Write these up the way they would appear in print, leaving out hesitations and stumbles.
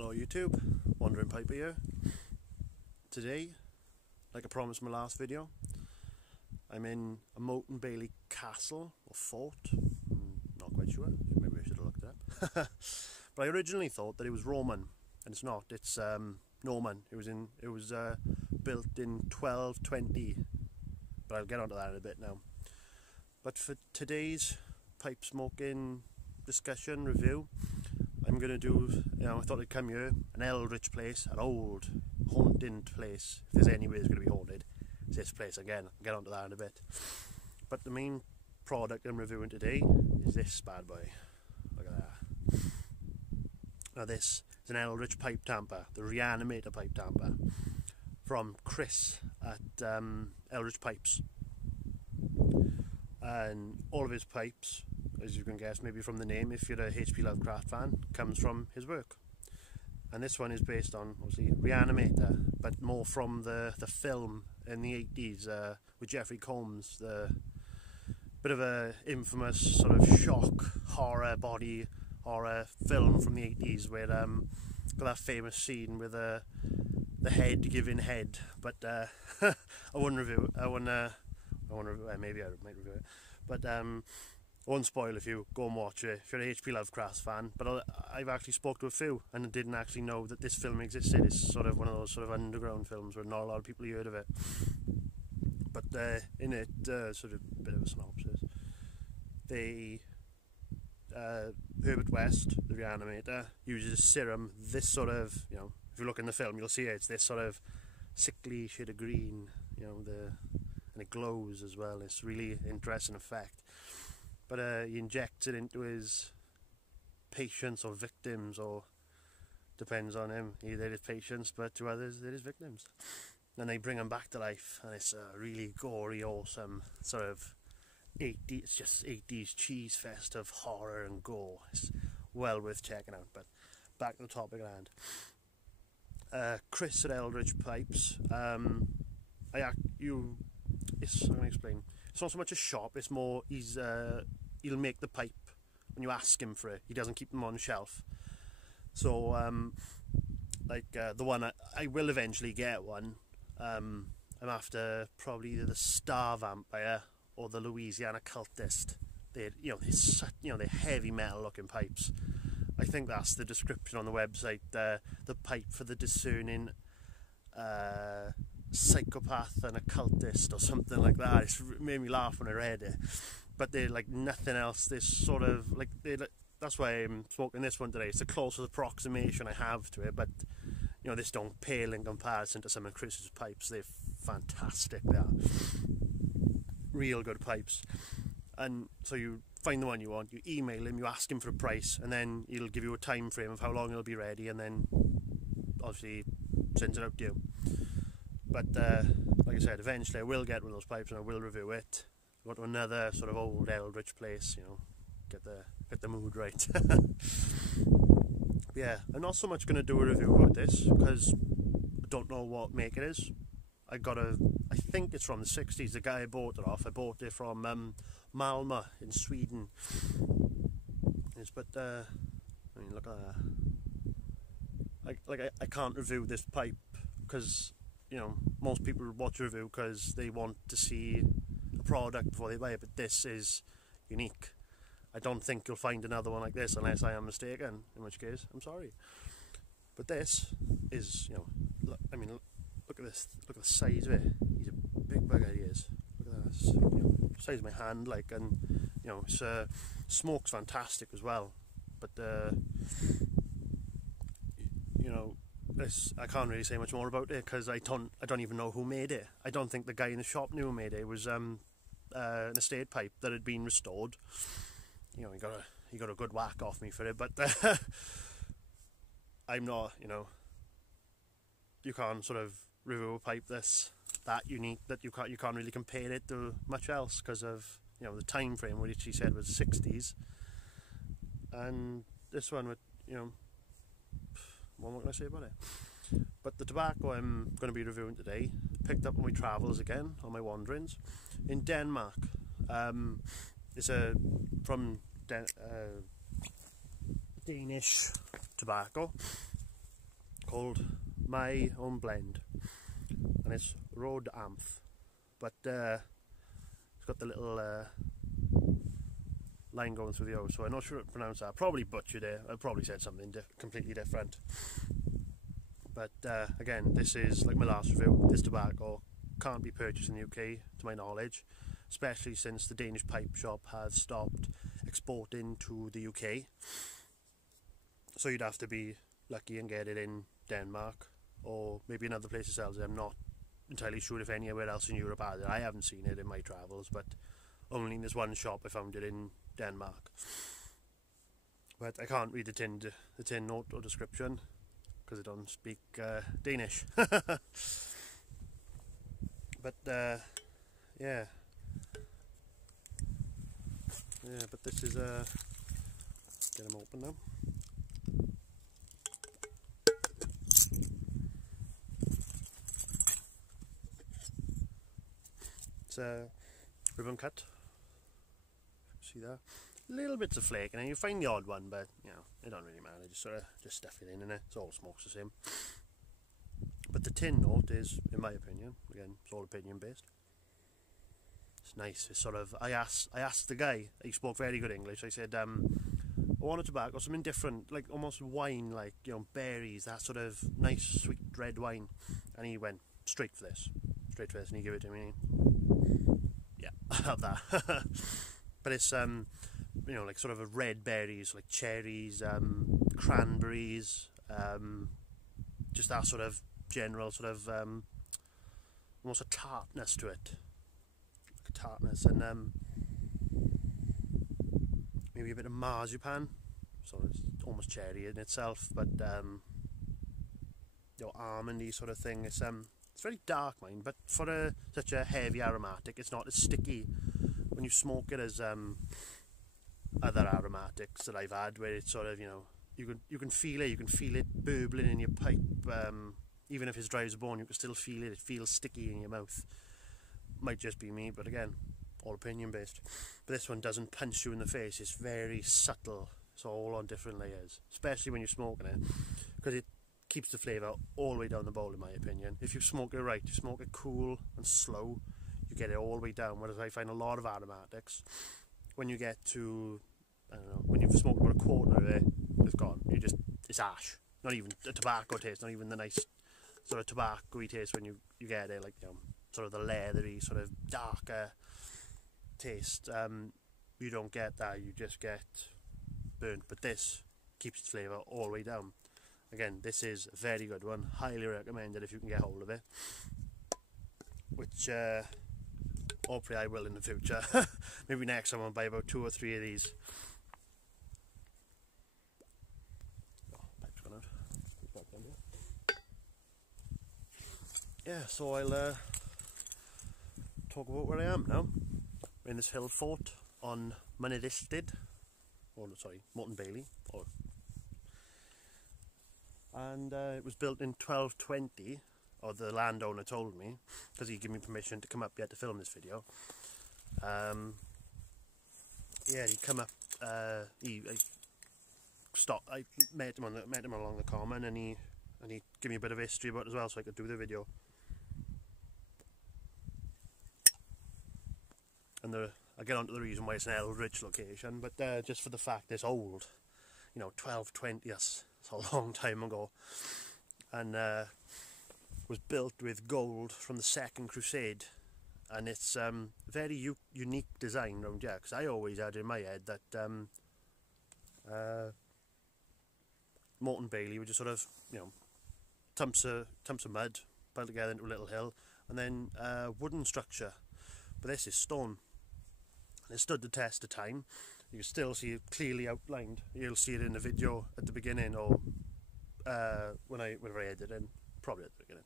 Hello YouTube, Wandering Piper here. Today, like I promised in my last video, I'm in a Motte and Baily castle or fort. Not quite sure, maybe I should have looked it up. But I originally thought that it was Roman, and it's not. It's Norman. It was built in 1220, but I'll get onto that in a bit now. But for today's pipe smoking discussion review, I'm going to do, I thought I'd come here, an Eldritch place, an old, haunted place. If there's any way it's going to be haunted, it's this place again. I'll get onto that in a bit. But the main product I'm reviewing today is this bad boy. Look at that. Now this is an Eldritch pipe tamper, the Re-Animator pipe tamper, from Chris at Eldritch Pipes. And all of his pipes, as you can guess maybe from the name, if you're a H.P. Lovecraft fan, comes from his work. And this one is based on, obviously, Re-Animator, but more from the film in the 80s with Jeffrey Combs, the bit of a infamous sort of shock horror body horror film from the 80s where got that famous scene with the head giving head. But I wouldn't review it. Maybe I might review it, but I won't spoil if you go and watch it if you're a H.P. Lovecraft fan. But I've actually spoke to a few and didn't actually know that this film existed. It's sort of one of those sort of underground films where not a lot of people heard of it. But in it, sort of a bit of a synopsis. Herbert West, the Re-Animator, uses a serum. This sort of, if you look in the film, you'll see it's this sort of sickly shade of green, and it glows as well. It's really interesting effect. But he injects it into his patients or victims, or depends on him. Either it is patients, but to others it is victims. And they bring them back to life, and it's a really gory, awesome sort of 80s cheese fest of horror and gore. It's well worth checking out. But back to the topic at hand. Chris at Eldritch Pipes. I'm going to explain. It's not so much a shop. It's more he'll make the pipe when you ask him for it. He doesn't keep them on the shelf. So the one I will eventually get one. I'm after probably either the Star Vampire or the Louisiana Cultist. They're heavy metal looking pipes. I think that's the description on the website. The pipe for the discerning psychopath and occultist or something like that. It made me laugh when I read it. But they're like nothing else. They're sort of that's why I'm smoking this one today. It's the closest approximation I have to it. But this don't pale in comparison to some of Chris's pipes. They're fantastic. They are real good pipes. And so you find the one you want, you email him, you ask him for a price, and then he'll give you a time frame of how long it'll be ready, and then obviously sends it out to you. But like I said, eventually I will get one of those pipes and I will review it. Go to another sort of old Eldritch place, get the mood right. Yeah, I'm not so much going to do a review about this because I don't know what make it is. I think it's from the 60s. The guy I bought it off, I bought it from Malmö in Sweden. But I mean, look at that. I can't review this pipe because most people watch a review because they want to see a product before they buy it, but this is unique. I don't think you'll find another one like this unless I am mistaken, in which case, I'm sorry. But this is, look at this, look at the size of it. He's a big bugger, he is. Look at this, size of my hand, and, it's, smoke's fantastic as well. But, I can't really say much more about it because I don't even know who made it. I don't think the guy in the shop knew who made it. It was an estate pipe that had been restored. He got a good whack off me for it, but I'm not. You can't sort of review a pipe that unique that you can't really compare it to much else because of the time frame, which he said was 60s, and this one with what can I say about it? But the tobacco I'm going to be reviewing today, picked up on my travels again, on my wanderings, in Denmark. It's from Danish tobacco. called My Own Blend, and it's Road Amph, but it's got the little line going through the O, so I'm not sure how to pronounce that. I probably butchered it. I probably said something completely different. But again, this is like my last review. This tobacco can't be purchased in the UK, to my knowledge, especially since the Danish pipe shop has stopped exporting to the UK. So you'd have to be lucky and get it in Denmark, or maybe another place that sells it. I'm not entirely sure if anywhere else in Europe has it. I haven't seen it in my travels, but only in this one shop I found it in Denmark. But I can't read the tin note or description because I don't speak Danish. But yeah, but this is get them open now. It's a ribbon cut. See that? Little bits of flake, and you find the odd one, but you know, it don't really matter. Just sort of stuff it in, and it all smokes the same. But the tin note is, in my opinion, again, it's all opinion based. It's nice. It's sort of. I asked the guy. He spoke very good English. I said, I want a tobacco, something different, like almost wine, like, you know, berries, that sort of nice sweet red wine. And he went straight for this, and he gave it to me. Yeah, I have that. But it's you know, like sort of a red berries, like cherries, cranberries, just that sort of general sort of almost a tartness to it, like a tartness, and maybe a bit of marzipan, so it's almost cherry in itself, but you know, almondy sort of thing. It's very dark, mine, but for such a heavy aromatic, it's not as sticky when you smoke it as other aromatics that I've had, where it's sort of, you know, you can feel it burbling in your pipe. Even if it's dry as a bone, you can still feel it. It feels sticky in your mouth. Might just be me, but again, all opinion based. But this one doesn't punch you in the face. It's very subtle. It's all on different layers, especially when you're smoking it, because it keeps the flavour all the way down the bowl, in my opinion. If you smoke it right, you smoke it cool and slow, you get it all the way down. Whereas I find a lot of aromatics, when you get to, I don't know, when you've smoked about a quarter of it, it's gone. It's ash. Not even a tobacco taste, not even the nice sort of tobacco-y taste when you get it, like, you know, sort of the leathery, sort of darker taste. You don't get that, you just get burnt. But this keeps its flavour all the way down. Again, this is a very good one. Highly recommended if you can get hold of it. Which hopefully I will in the future. Maybe next time I'll buy about 2 or 3 of these. Oh, pipe's gone out. Yeah, so I'll talk about where I am now. We're in this hill fort on Motte and Baily. And it was built in 1220, or the landowner told me, because he gave me permission to come up yet to film this video. Yeah, he come up. I met him along the common, and he gave me a bit of history about it as well, so I could do the video. And I'll get on to the reason why it's an Eldritch location, but just for the fact it's old, you know, 1220. Yes. It's a long time ago, and was built with gold from the Second Crusade, and it's very unique design round here, because I always had in my head that Motte and Baily were just sort of, you know, tumps of mud piled together into a little hill, and then wooden structure. But this is stone, and it stood the test of time. You can still see it clearly outlined. You'll see it in the video at the beginning, or whenever I edit in, probably at the beginning.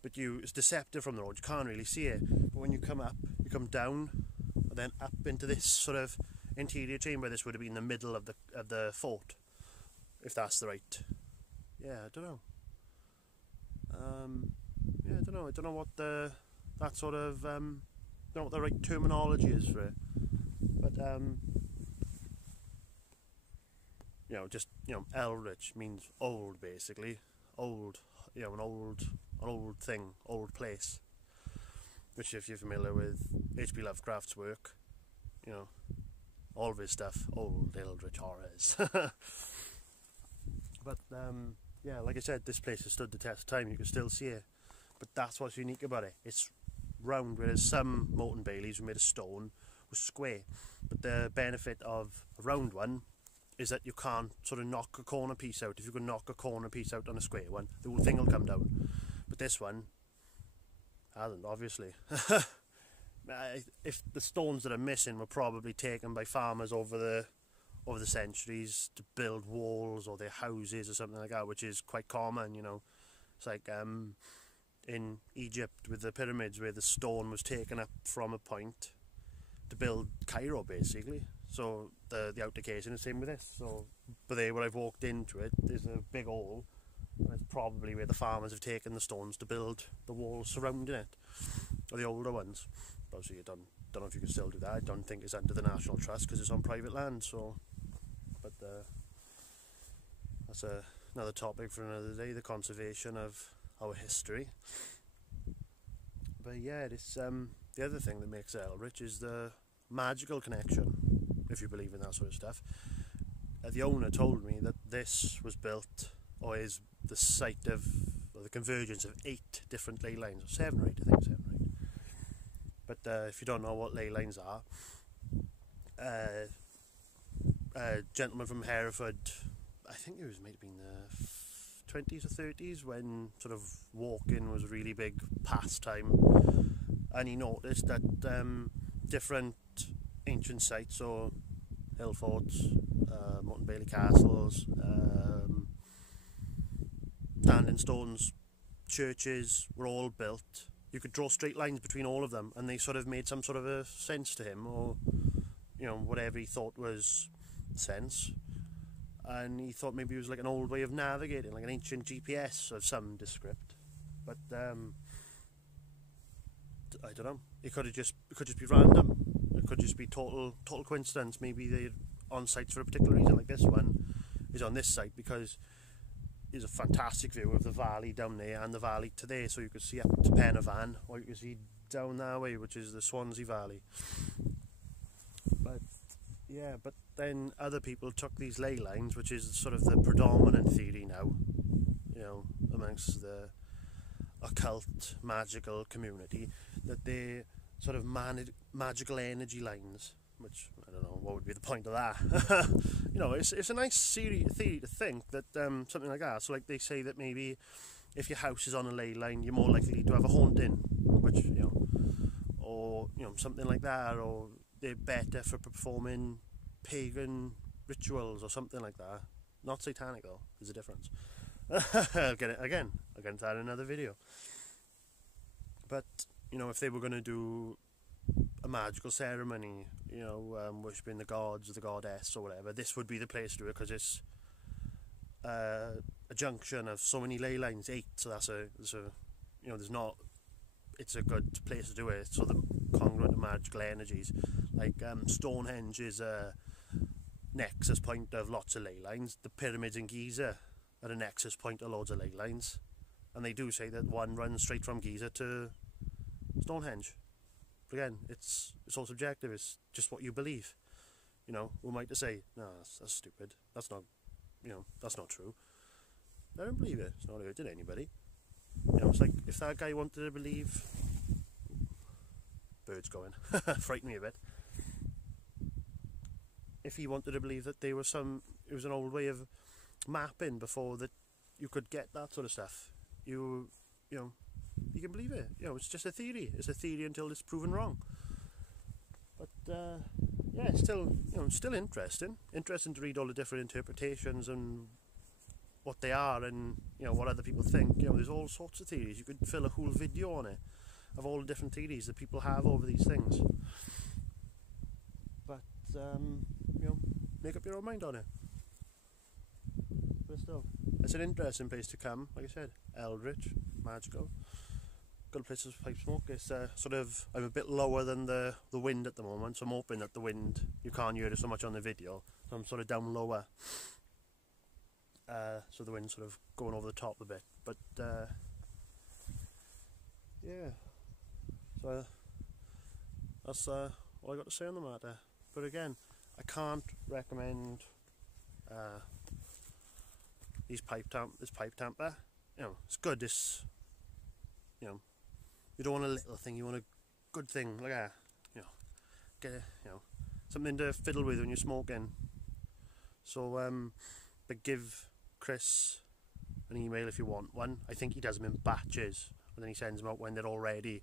But it's deceptive from the road. You can't really see it. But when you come up, you come down, and then up into this sort of interior chamber. This would have been the middle of the fort, if that's the right. Yeah, I don't know. Yeah, I don't know. I don't know what that sort of I don't know what the right terminology is for it. But you know, just, you know, Eldritch means old, basically. old, you know, an old thing, old place. Which, if you're familiar with H.P. Lovecraft's work, you know, all of his stuff, old Eldritch horrors. But yeah, like I said, this place has stood the test of time. You can still see it, but that's what's unique about it. It's round, whereas some Motte and Baileys were made of stone, was square. But the benefit of a round one is that you can't sort of knock a corner piece out. If you can knock a corner piece out on a square one, the whole thing will come down. But this one hasn't, obviously. If the stones that are missing were probably taken by farmers over the centuries to build walls or their houses or something like that, which is quite common, you know. It's like in Egypt with the pyramids, where the stone was taken up from a point to build Cairo, basically. So the outer casing is the same with this. So, but there, where I've walked into it, there's a big hole. That's probably where the farmers have taken the stones to build the walls surrounding it, or the older ones. Obviously, I don't know if you can still do that. I don't think it's under the National Trust because it's on private land. So, but that's another topic for another day: the conservation of our history. But yeah, it's the other thing that makes it Eldritch is the magical connection, if you believe in that sort of stuff. The owner told me that this was built, or is the site of, or the convergence of 8 different ley lines, or 7 or 8, I think 7 or 8. But if you don't know what ley lines are, a gentleman from Hereford, I think it was maybe in the 20s or 30s, when sort of walking was a really big pastime, and he noticed that different ancient sites, or hill forts, Motte and Baily castles, standing stones, churches, were all built. You could draw straight lines between all of them, and they sort of made some sort of a sense to him, or, you know, whatever he thought was sense. And he thought maybe it was like an old way of navigating, like an ancient GPS of some descript. But I don't know. It could just be random. It could just be total coincidence. Maybe they're on sites for a particular reason. Like this one is on this site because there's a fantastic view of the valley down there and the valley to there, so you could see up to Penavon, or you can see down that way, which is the Swansea Valley. But yeah, but then other people took these ley lines, which is sort of the predominant theory now, you know, amongst the occult magical community, that they're sort of magical energy lines, which I don't know what would be the point of that. You know, it's a nice theory to think that something like that. So like they say that maybe if your house is on a ley line, you're more likely to have a haunting, which, you know, or, you know, something like that, or they're better for performing pagan rituals or something like that. Not satanic though, there's a difference. I'll get it again. I'll get into that in another video. But, you know, if they were going to do a magical ceremony, you know, worshipping the gods or the goddess or whatever, this would be the place to do it, because it's a junction of so many ley lines, 8, so that's a you know, there's not, it's a good place to do it. So the congruent of magical energies, like Stonehenge is a nexus point of lots of ley lines. The pyramids in Giza are a nexus point of loads of ley lines, and they do say that one runs straight from Giza to Stonehenge. But again, it's all subjective. It's just what you believe. You know, who am I to say, no, that's stupid, that's not, you know, that's not true. I don't believe it. It's not hurting anybody. You know, it's like if that guy wanted to believe, birds going, frighten me a bit. If he wanted to believe that there was it was an old way of mapping before that you could get that sort of stuff, you know, you can believe it. You know, it's just a theory. It's a theory until it's proven wrong. But yeah, it's still, you know, still interesting to read all the different interpretations and what they are, and, you know, what other people think. You know, there's all sorts of theories. You could fill a whole video on it of all the different theories that people have over these things. But you know, make up your own mind on it. But still, it's an interesting place to come. Like I said, Eldritch, magical. Good place to pipe smoke. It's sort of, I'm a bit lower than the wind at the moment, so I'm hoping that the wind, you can't hear it so much on the video, so I'm sort of down lower. so the wind's sort of going over the top a bit. But yeah, so that's all I got to say on the matter. But again, I can't recommend this pipe tamper. You know, it's good. This, you know, you don't want a little thing. You want a good thing like that. You know, get a, you know, something to fiddle with when you're smoking. So but give Chris an email if you want one. I think he does them in batches, and then he sends them out when they're all ready.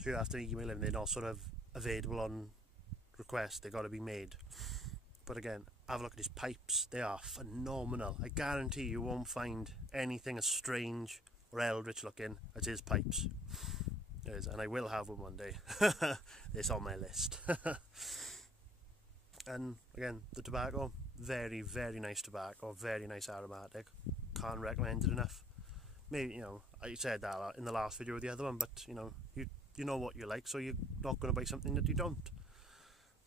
So you have to email him. They're not sort of available on request. They got to be made. But again, have a look at his pipes. They are phenomenal. I guarantee you won't find anything as strange or eldritch looking as his pipes. And I will have one day. It's on my list. And again, the tobacco, very, very nice tobacco, very nice aromatic. Can't recommend it enough. Maybe, you know, I said that in the last video with the other one, but you know, you know what you like, so you're not going to buy something that you don't.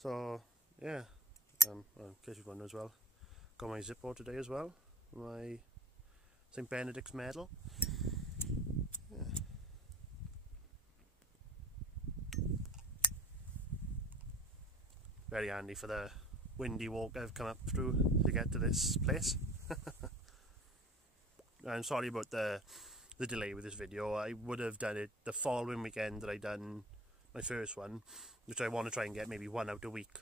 So yeah, well, in case you've wondered as well, got my Zippo today as well, my St. Benedict's medal. Yeah. Very handy for the windy walk I've come up through to get to this place. I'm sorry about the delay with this video. I would have done it the following weekend that I done my first one, which I want to try and get maybe one out a week.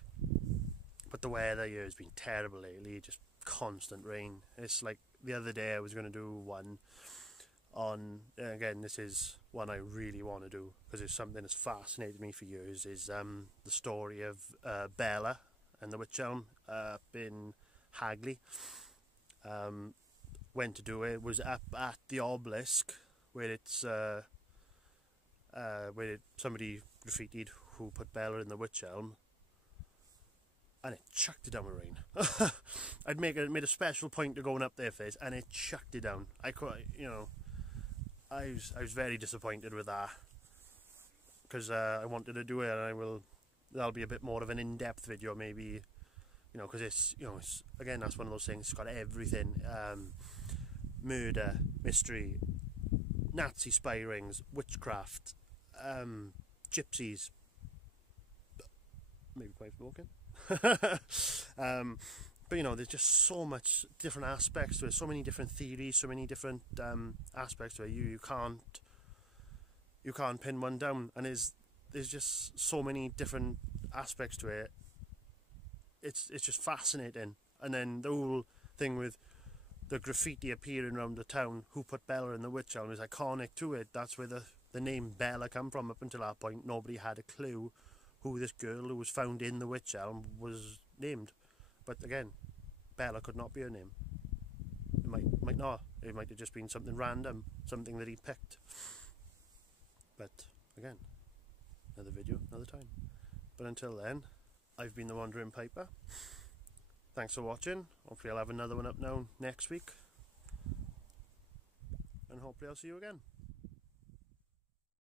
But the weather here has been terrible lately, just constant rain. It's like the other day I was going to do one on, again this is one I really want to do because it's something that's fascinated me for years, is the story of Bella and the witch elm up in Hagley. Went to do it, was up at the obelisk where it's somebody graffitied who put Bella in the witch elm, and it chucked it down with rain. I'd made a special point of going up there first, and it chucked it down. I was very disappointed with that because I wanted to do it, and that'll be a bit more of an in-depth video maybe, you know, because it's, you know, it's, again, that's one of those things. It's got everything. Murder, mystery, Nazi spy rings, witchcraft, gypsies, maybe quite smoking. But you know, there's just so much different aspects to it, so many different theories, so many different aspects to it. You can't pin one down, and there's just so many different aspects to it. It's just fascinating. And then the whole thing with the graffiti appearing around the town, who put Bella in the witch elm, is iconic to it. That's where the name Bella come from. Up until that point, nobody had a clue who this girl who was found in the witch elm was named. But again, Bella could not be her name. It might not. It might have just been something random, something that he picked. But again, another video, another time. But until then, I've been the Wandering Piper. Thanks for watching. Hopefully I'll have another one up now next week. And hopefully I'll see you again.